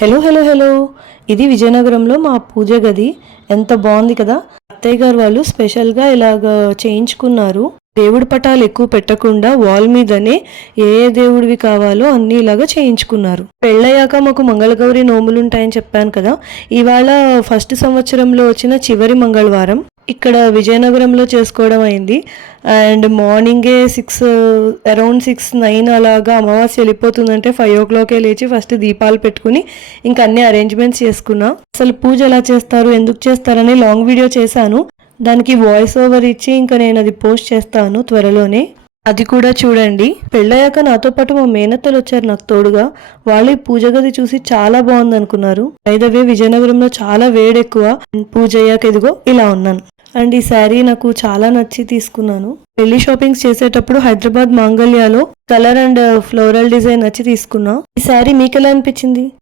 Hello hello hello ఇది విజయనగరంలో మా పూజ గది. ఎంత బాగుంది కదా. అత్తయ్య గారు వాళ్ళు స్పెషల్గా ఇలాగ చేయించుకున్నారు. దేవుడి పటాలు ఎక్కువ పెట్టకుండా వాల్ మీదనే ఏ దేవుడివి కావాలో అన్ని ఇలాగా చేయించుకున్నారు. పెళ్ళయ్యాక మాకు మంగళగౌరి నోములు ఉంటాయని చెప్పాను కదా. ఇవాళ ఫస్ట్ సంవత్సరంలో వచ్చిన చివరి మంగళవారం ఇక్కడ విజయనగరంలో చేసుకోవడం అయింది. అండ్ మార్నింగే అరౌండ్ 6-9 అలాగా అమావాస్య వెళ్ళిపోతుందంటే 5 o'clock లేచి ఫస్ట్ దీపాలు పెట్టుకుని ఇంకా అన్ని అరేంజ్మెంట్స్ చేసుకున్నా. అసలు పూజ ఎలా చేస్తారు, ఎందుకు చేస్తారని లాంగ్ వీడియో చేశాను. దానికి వాయిస్ ఓవర్ ఇచ్చి ఇంకా నేను అది పోస్ట్ చేస్తాను త్వరలోనే, అది కూడా చూడండి. పెళ్ళయ్యాక నాతో పాటు మా మేనత్తలు వచ్చారు నాకు తోడుగా. వాళ్ళు ఈ పూజ గది చూసి చాలా బాగుంది అనుకున్నారు. ఐదవే విజయనగరంలో చాలా వేడెక్కువ. పూజ అయ్యాక ఇదిగో ఇలా ఉన్నాను. అండ్ ఈ శారీ నాకు చాలా నచ్చి తీసుకున్నాను. పెళ్లి షాపింగ్స్ చేసేటప్పుడు హైదరాబాద్ మాంగళ్యాలో కలర్ అండ్ ఫ్లోరల్ డిజైన్ నచ్చి తీసుకున్నా. ఈ శారీ మీకు ఎలా అనిపించింది?